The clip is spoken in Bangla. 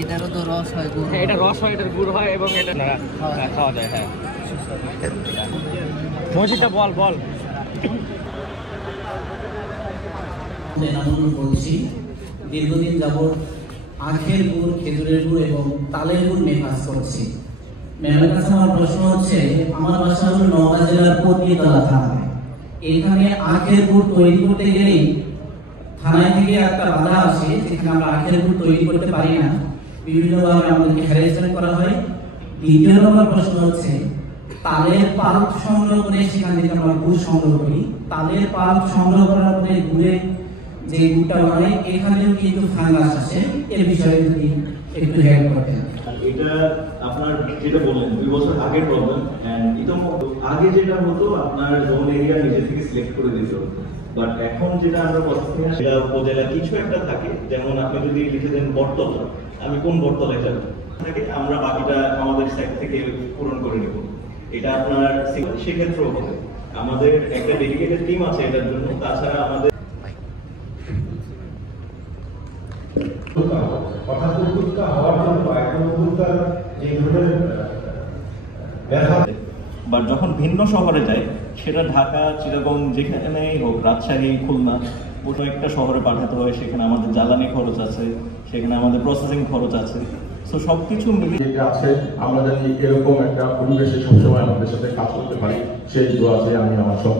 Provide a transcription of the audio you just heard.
এটারও তো রস হয়, হ্যাঁ এটা রস হয়, এটার গুড় হয় এবং এটা খাওয়া যায়। হ্যাঁ মসজিদটা বল বল। বলছি দীর্ঘদিন যাবৎ আখের গুড়, খেজুরের গুড় এবং তালের গুড় নিয়ে কাজ করছি। ম্যামের কাছে আমার প্রশ্ন হচ্ছে, আমার বাসা হলো নওগাঁ জেলার পত্নীতলা থানায়। এখানে আখের গুড় তৈরি করতে গেলেই থানায় থেকে একটা বাধা আসে, যেখানে আমরা আখের গুড় তৈরি করতে পারি না, বিভিন্নভাবে আমাদেরকে হ্যারাসমেন্ট করা হয়। দ্বিতীয় নম্বর প্রশ্ন হচ্ছে, তালের পাল্প সংগ্রহ করে সেখান থেকে আমরা গুড় সংগ্রহ করি। তালের পাল্প সংগ্রহ করার পরে গুড়ে যে গুড়টা বানাই, এখানেও কিন্তু ফাঙ্গাস আসে। এর বিষয়ে যদি একটু হেল্প করতেন। এটা আপনার যেটা বললেন 2 বছর আগের প্রবলেম। এটা আগে যেটা হতো আপনার জোন এরিয়া নিজে থেকে সিলেক্ট করে দিত, বাট এখন যেটা আমরা প্রসেস নিয়ে সেটা উপজেলা কিছু একটা থাকে। যেমন আপনি যদি লিখে দেন বটতলা, আমি কোন বটতলায় যাব থাকে, আমরা বাকিটা আমাদের সাইড থেকে পূরণ করে নেব। এটা আপনার সেক্ষেত্রেও হবে। আমাদের একটা ডেডিকেটেড টিম আছে এটার জন্য। তাছাড়া আমাদের বা যখন ভিন্ন শহরে যায়, সেটা ঢাকা, চিটাগং, যেখানেই হোক, রাজশাহী, খুলনা, ওটা একটা শহরে পাঠাতে হয়। সেখানে আমাদের জ্বালানি খরচ আছে, সেখানে আমাদের প্রসেসিং খরচ আছে। সো সবকিছু মিলিয়ে আছে। আমরা জানি এরকম একটা পরিবেশে সবসময় আমাদের সাথে কাজ করতে পারি, সেই দোয়া আছে আমি আমার সব